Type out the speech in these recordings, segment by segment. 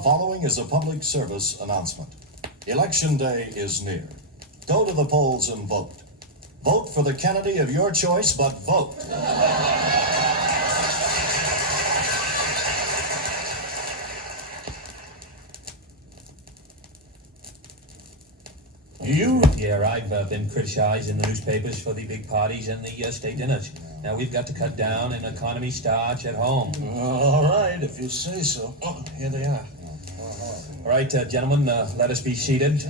The following is a public service announcement. Election day is near. Go to the polls and vote. Vote for the Kennedy of your choice, but vote. Yeah, I've been criticized in the newspapers for the big parties and the state dinners. Now we've got to cut down, and economy starts at home. All right, if you say so. Oh, here they are. All right, gentlemen, let us be seated.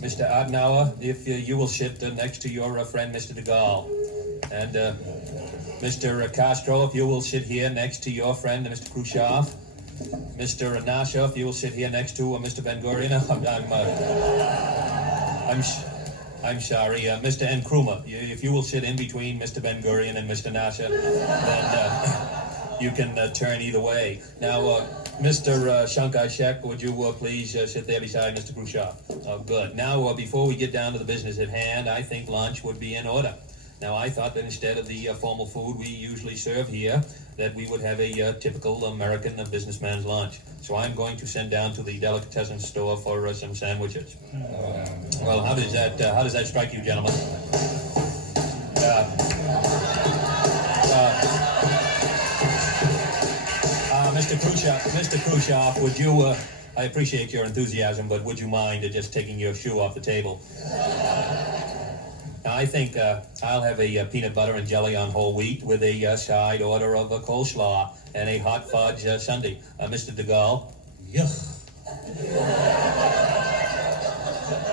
Mr. Adenauer, if you will sit next to your friend, Mr. de Gaulle. And Mr. Castro, if you will sit here next to your friend, Mr. Khrushchev. Mr. Nasha, if you will sit here next to Mr. Ben Gurion. I'm sorry, Mr. Nkrumah, if you will sit in between Mr. Ben Gurion and Mr. Nasha, then you can turn either way. Now, Mr. Shankar-Shek, would you please sit there beside Mr. Khrushchev? Oh, good. Now, before we get down to the business at hand, I think lunch would be in order. Now, I thought that instead of the formal food we usually serve here, that we would have a typical American businessman's lunch. So I'm going to send down to the delicatessen store for some sandwiches. Well, how does that strike you, gentlemen? Mr. Khrushchev, would you? I appreciate your enthusiasm, but would you mind just taking your shoe off the table? I think I'll have a peanut butter and jelly on whole wheat with a side order of a coleslaw and a hot fudge sundae. Mr. de Gaulle? Yuck.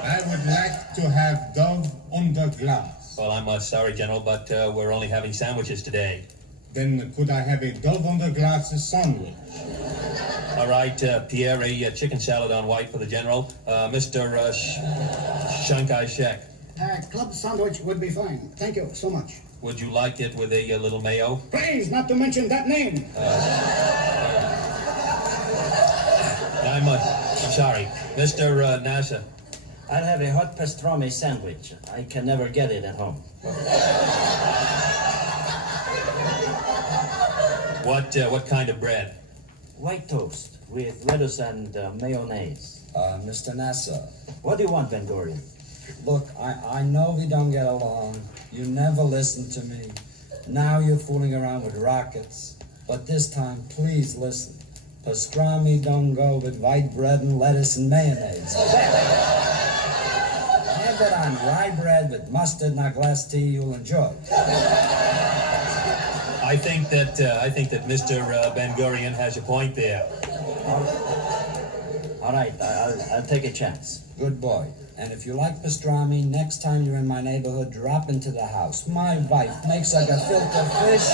I would like to have dove under glass. Well, I'm sorry, General, but we're only having sandwiches today. Then could I have a dove under glass sandwich? All right, Pierre, a chicken salad on white for the General. Mr. Shankar-Shek? Club sandwich would be fine. Thank you so much. Would you like it with a little mayo? Please, not to mention that name. I'm sorry. Mr. NASA? I'll have a hot pastrami sandwich. I can never get it at home. What kind of bread? White toast with lettuce and mayonnaise. Mr. Nasser. What do you want, Ben Gurion? Look, I know we don't get along. You never listen to me. Now you're fooling around with rockets. But this time, please listen. Pastrami don't go with white bread and lettuce and mayonnaise. Have it on rye bread with mustard and a glass tea you'll enjoy. I think that Mr. Ben Gurion has a point there. All right, I'll take a chance. Good boy. And if you like pastrami, next time you're in my neighborhood, drop into the house. My wife makes like a filter fish.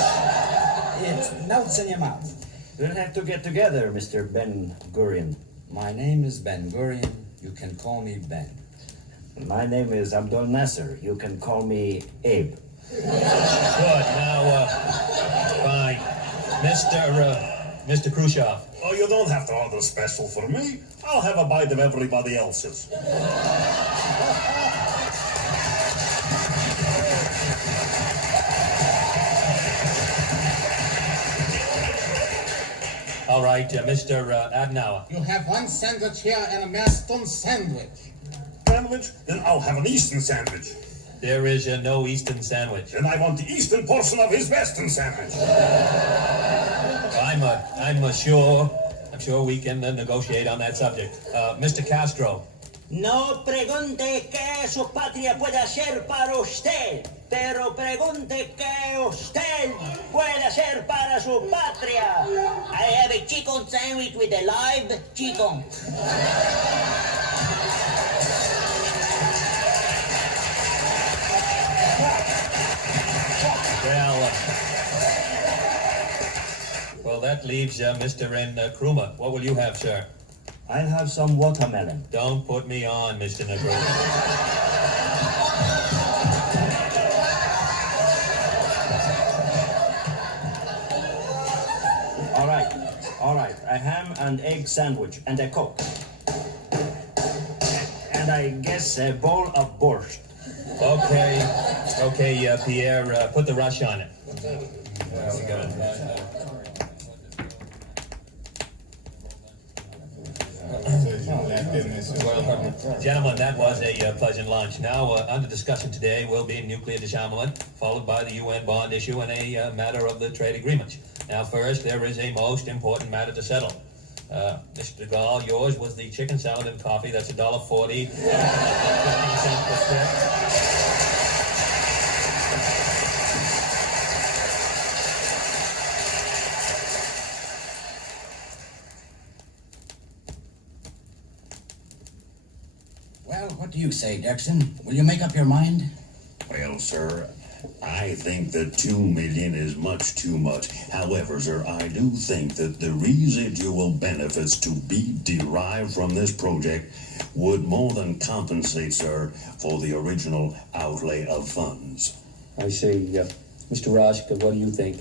It melts in your mouth. We'll have to get together, Mr. Ben Gurion. My name is Ben Gurion. You can call me Ben. My name is Abdul Nasser. You can call me Abe. Good. Now, fine. Mr. Khrushchev. Oh, you don't have to order special for me. I'll have a bite of everybody else's. All right, Mr. Adenauer. You have one sandwich here and a Maston sandwich. Sandwich? Then I'll have an Eastern sandwich. There is no Eastern sandwich. Then I want the Eastern portion of his Western sandwich. I'm sure we can negotiate on that subject. Mr. Castro. No pregunte qué su patria puede hacer para usted, pero pregunte qué usted puede hacer para su patria. I have a chicken sandwich with a live chicken. Well, that leaves Mr. Nkrumah. What will you have, sir? I'll have some watermelon. Don't put me on, Mr. Nkrumah. All right. A ham and egg sandwich and a Coke. And I guess a bowl of borscht. Okay, Pierre, put the rush on it. Gentlemen, that was a pleasant lunch. Now, under discussion today will be nuclear disarmament, followed by the UN bond issue and a matter of the trade agreements. Now, first, there is a most important matter to settle. Mr. Gall, yours was the chicken salad and coffee. That's $1.40. 15 cents per stick. Well, what do you say, Dixon? Will you make up your mind? Well, sir, I think that $2 million is much too much. However, sir, I do think that the residual benefits to be derived from this project would more than compensate, sir, for the original outlay of funds. I see. Mr. Rosk, what do you think?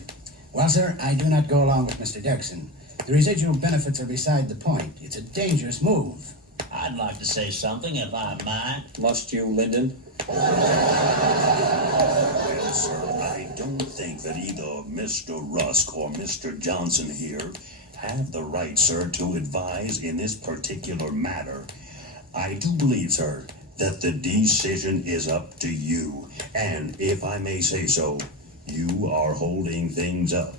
Well, sir, I do not go along with Mr. Dixon. The residual benefits are beside the point. It's a dangerous move. I'd like to say something if I might. Must you, Lyndon? Well, sir, I don't think that either Mr. Rusk or Mr. Johnson here have the right, sir, to advise in this particular matter. I do believe, sir, that the decision is up to you. And if I may say so, you are holding things up.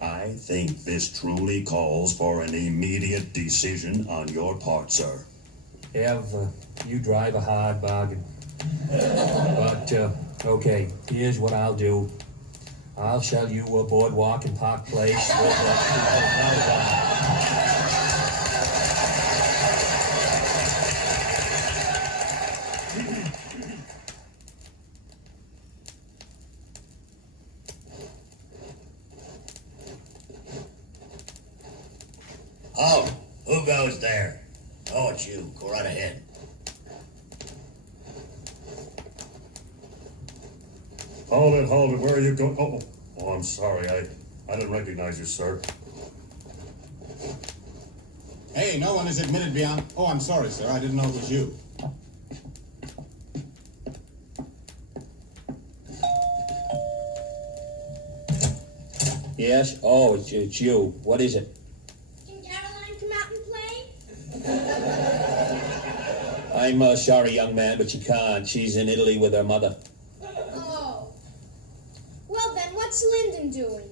I think this truly calls for an immediate decision on your part, sir. You drive a hard bargain. But, okay, here's what I'll do. I'll sell you a boardwalk in Park Place with Oh, who goes there? Oh, it's you. Go right ahead. Hold it, where are you going? Oh, I'm sorry, I didn't recognize you, sir. Hey, no one is admitted beyond... Oh, I'm sorry, sir. I didn't know it was you. Yes? Oh, it's you. What is it? Can Caroline come out and play? I'm sorry, young man, but she can't. She's in Italy with her mother. Oh. Well then, what's Lyndon doing?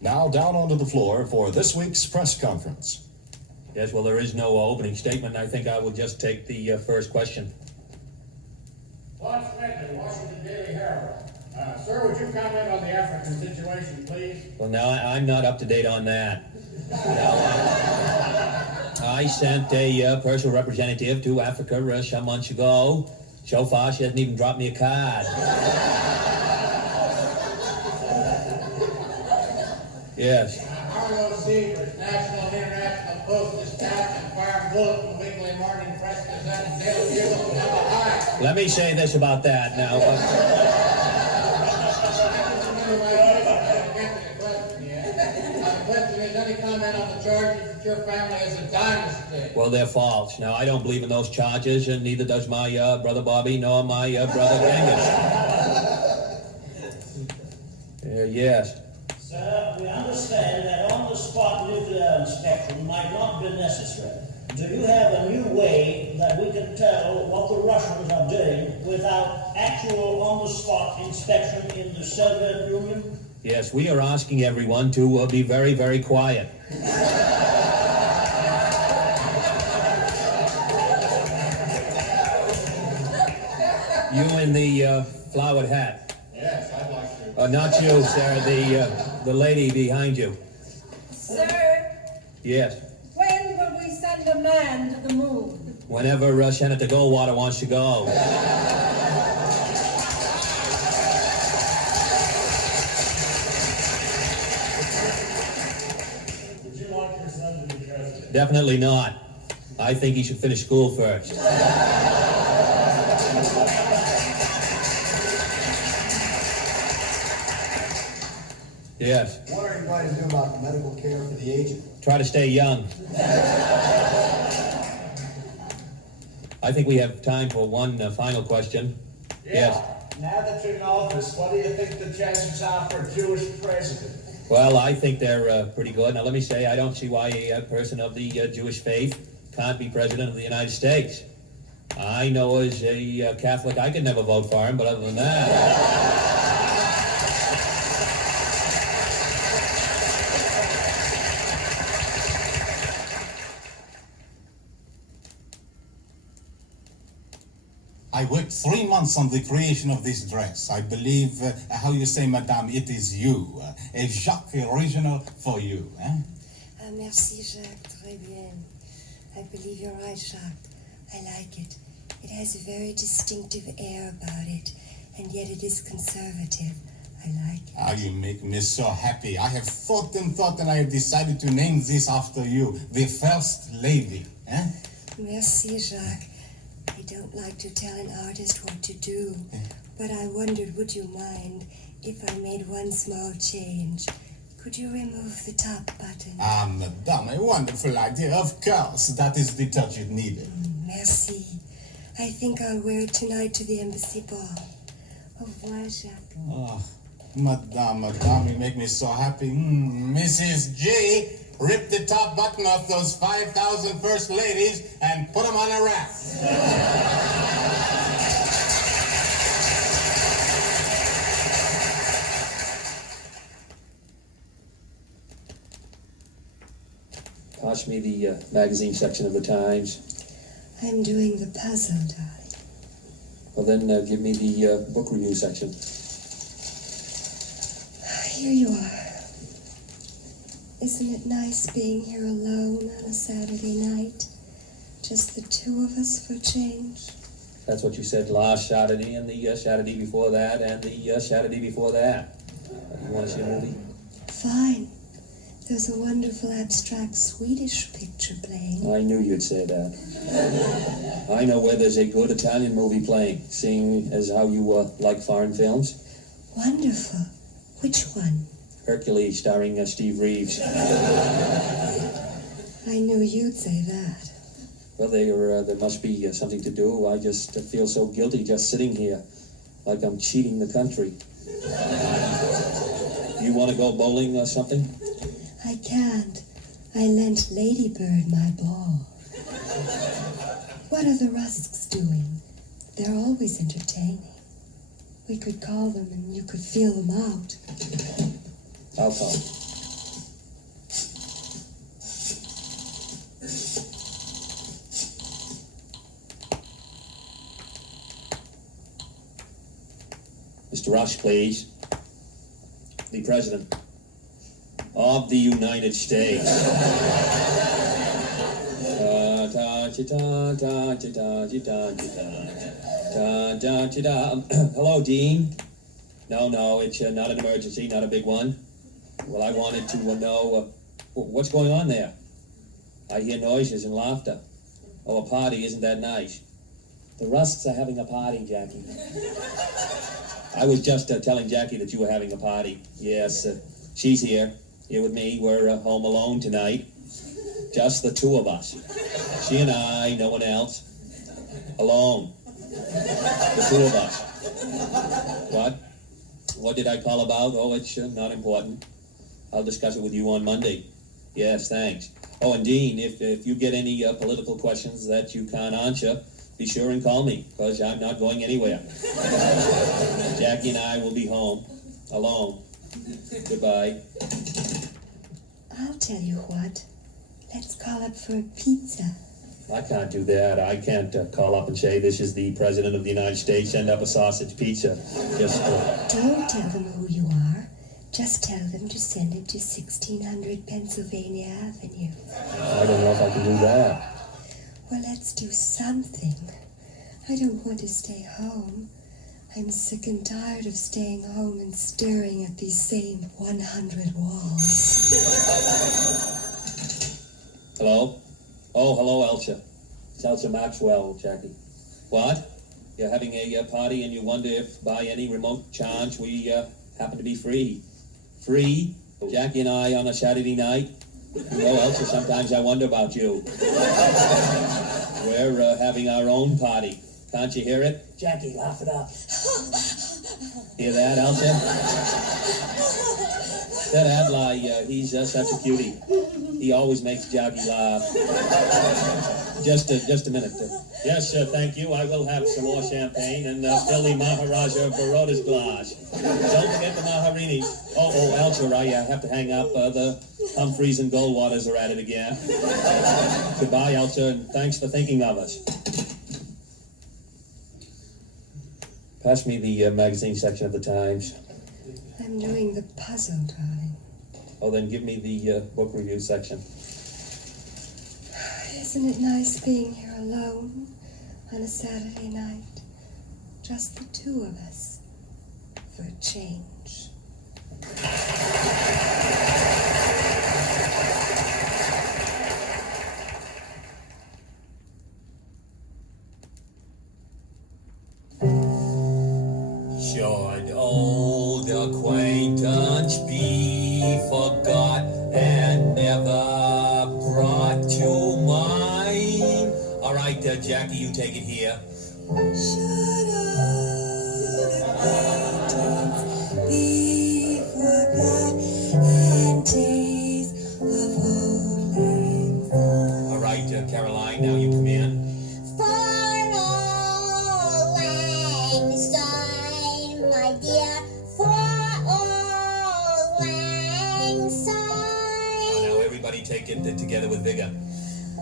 Now down onto the floor for this week's press conference. Yes, well, there is no opening statement. I think I will just take the first question. Vaughn Meader, Washington Daily Herald. Sir, would you comment on the African situation, please? Well, now, I'm not up to date on that. Now, I sent a personal representative to Africa some months ago. So far, she hasn't even dropped me a card. Yes. ROC, National and International Post Dispatch and Fire Bulletin, Weekly Morning Press Gazette, and Daily Bugle, number high. Let me say this about that now. The question is, any comment on the charges that your family is a dynasty? Well, they're false. Now, I don't believe in those charges, and neither does my brother Bobby nor my brother Genghis. Yes. Sir, we understand that on-the-spot nuclear inspection might not be necessary. Do you have a new way that we can tell what the Russians are doing without actual on-the-spot inspection in the Soviet Union? Yes, we are asking everyone to be very, very quiet. You in the flowered hat. Yes, I'd like to. Not you, Sarah, the lady behind you. Sir, Yes. when will we send a man to the moon? Whenever Senator Goldwater wants to go. Would you like your son to be president? Definitely not. I think he should finish school first. Yes. What are you going to do about the medical care for the aged? Try to stay young. I think we have time for one final question. Yes. Now that you're in office, what do you think the chances are for a Jewish president? Well, I think they're pretty good. Now, let me say, I don't see why a person of the Jewish faith can't be president of the United States. I know as a Catholic I could never vote for him, but other than that... I worked 3 months on the creation of this dress. I believe, how you say, madame, it is you. A Jacques original for you. Merci, Jacques. Très bien. I believe you're right, Jacques. I like it. It has a very distinctive air about it, and yet it is conservative. I like it. Ah, you make me so happy. I have thought, and I have decided to name this after you, the First Lady. Merci, Jacques. I don't like to tell an artist what to do, but I wondered, would you mind if I made one small change? Could you remove the top button? Ah, madame, a wonderful idea. Of course, that is the touch it needed. Merci. I think I'll wear it tonight to the embassy ball. Au revoir, Jacques. Oh, madame, you make me so happy. Mrs. G, rip the top button off those 5,000 first ladies and put them on a rack. Pass me the magazine section of the Times. I'm doing the puzzle, darling. Well, then give me the book review section. Here you are. Isn't it nice being here alone on a Saturday night? Just the two of us for change. That's what you said last Saturday, and the Saturday before that, and the Saturday before that. You want to see a movie? Fine. There's a wonderful abstract Swedish picture playing. I knew you'd say that. I know where there's a good Italian movie playing, seeing as how you like foreign films. Wonderful. Which one? Hercules, starring Steve Reeves. I knew you'd say that. Well, there must be something to do. I just feel so guilty just sitting here, like I'm cheating the country. You want to go bowling or something? I can't. I lent Ladybird my ball. What are the Rusks doing? They're always entertaining. We could call them and you could feel them out. I'll call. Mr. Rush, please. The President of the United States. Hello, Dean. No, it's not an emergency, not a big one. Well, I wanted to know what's going on there. I hear noises and laughter. Oh, a party, isn't that nice? The Rusks are having a party, Jackie. I was just telling Jackie that you were having a party. Yes, she's here with me. We're home alone tonight. Just the two of us. She and I, no one else. Alone. The two of us. What? What did I call about? Oh, it's not important. I'll discuss it with you on Monday. Yes, thanks. Oh, and Dean, if you get any political questions that you can't answer, be sure and call me, because I'm not going anywhere. Jackie and I will be home, alone. Goodbye. I'll tell you what. Let's call up for a pizza. I can't do that. I can't call up and say, this is the President of the United States, send up a sausage pizza. Just Don't tell them who you are. Just tell them to send it to 1600 Pennsylvania Avenue. I don't know if I can do that. Well, let's do something. I don't want to stay home. I'm sick and tired of staying home and staring at these same 100 walls. Hello? Oh, hello, Elsa. It's Elsa Maxwell, Jackie. What? You're having a party and you wonder if by any remote chance we happen to be free. Free? Jackie and I on a Saturday night? You know, Elsa, sometimes I wonder about you. We're having our own party. Can't you hear it? Jackie, laugh it up. Hear that, Elsa? That Adlai, he's such a cutie. He always makes Jackie laugh. Just a minute. Yes, thank you. I will have some more champagne and fill the Maharaja Baroda's glass. Don't forget the Maharinis. Oh, Elsa, I have to hang up. The Humphreys and Goldwaters are at it again. Goodbye, Elsa, and thanks for thinking of us. Pass me the magazine section of the Times. I'm doing the puzzle, darling. Oh, then give me the book review section. Isn't it nice being here alone on a Saturday night? Just the two of us, for a change. Should old acquaintance be forgot and never brought to mind? All right, Jackie, you take it here. Should old acquaintance be forgot and days of old lang syne? All right, Caroline, now you come in. For old lang syne, my dear, for old lang syne. Now everybody take it together with vigor.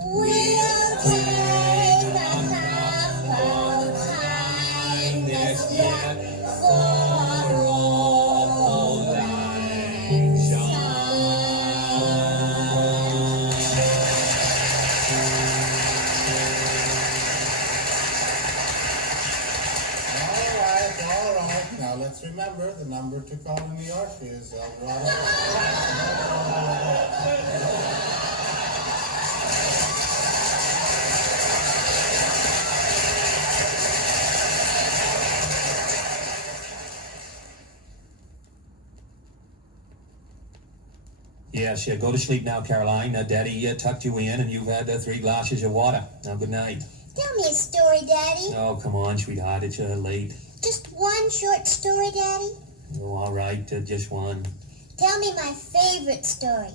We'll take the cup of kindness yet for old lang All right. Now let's remember the number to call in New York is Eldorado. Yes, go to sleep now, Caroline. Daddy tucked you in, and you've had 3 glasses of water. Now, good night. Tell me a story, Daddy. Oh, come on, sweetheart. It's late. Just one short story, Daddy. Oh, all right, just one. Tell me my favorite story.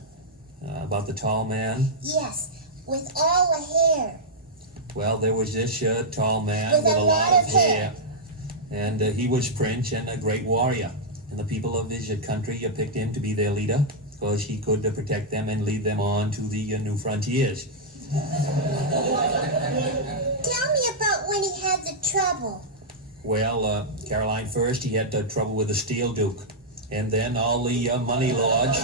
About the tall man? Yes, with all the hair. Well, there was this tall man With with a a lot lot of of hair. And he was Prince and a great warrior. And the people of his country picked him to be their leader because he could protect them and lead them on to the new frontiers. Tell me about when he had the trouble. Well, Caroline, first he had trouble with the Steel Duke. And then all the money lords...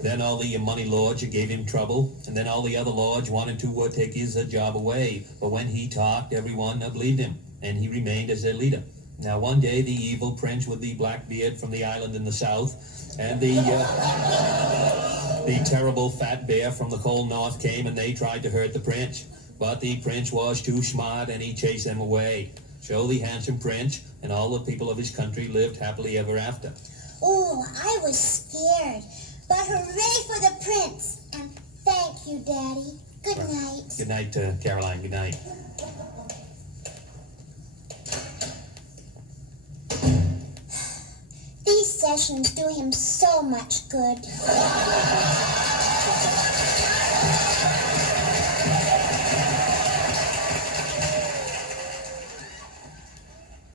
Then all the money lords gave him trouble, and then all the other lords wanted to take his job away. But when he talked, everyone believed him, and he remained as their leader. Now, one day, the evil prince with the black beard from the island in the south, and the terrible fat bear from the cold north came, and they tried to hurt the prince. But the prince was too smart, and he chased them away. So the handsome prince and all the people of his country lived happily ever after. Oh, I was scared. But hooray for the prince. And thank you, Daddy. Good night. Good night, Caroline. Good night. These sessions do him so much good.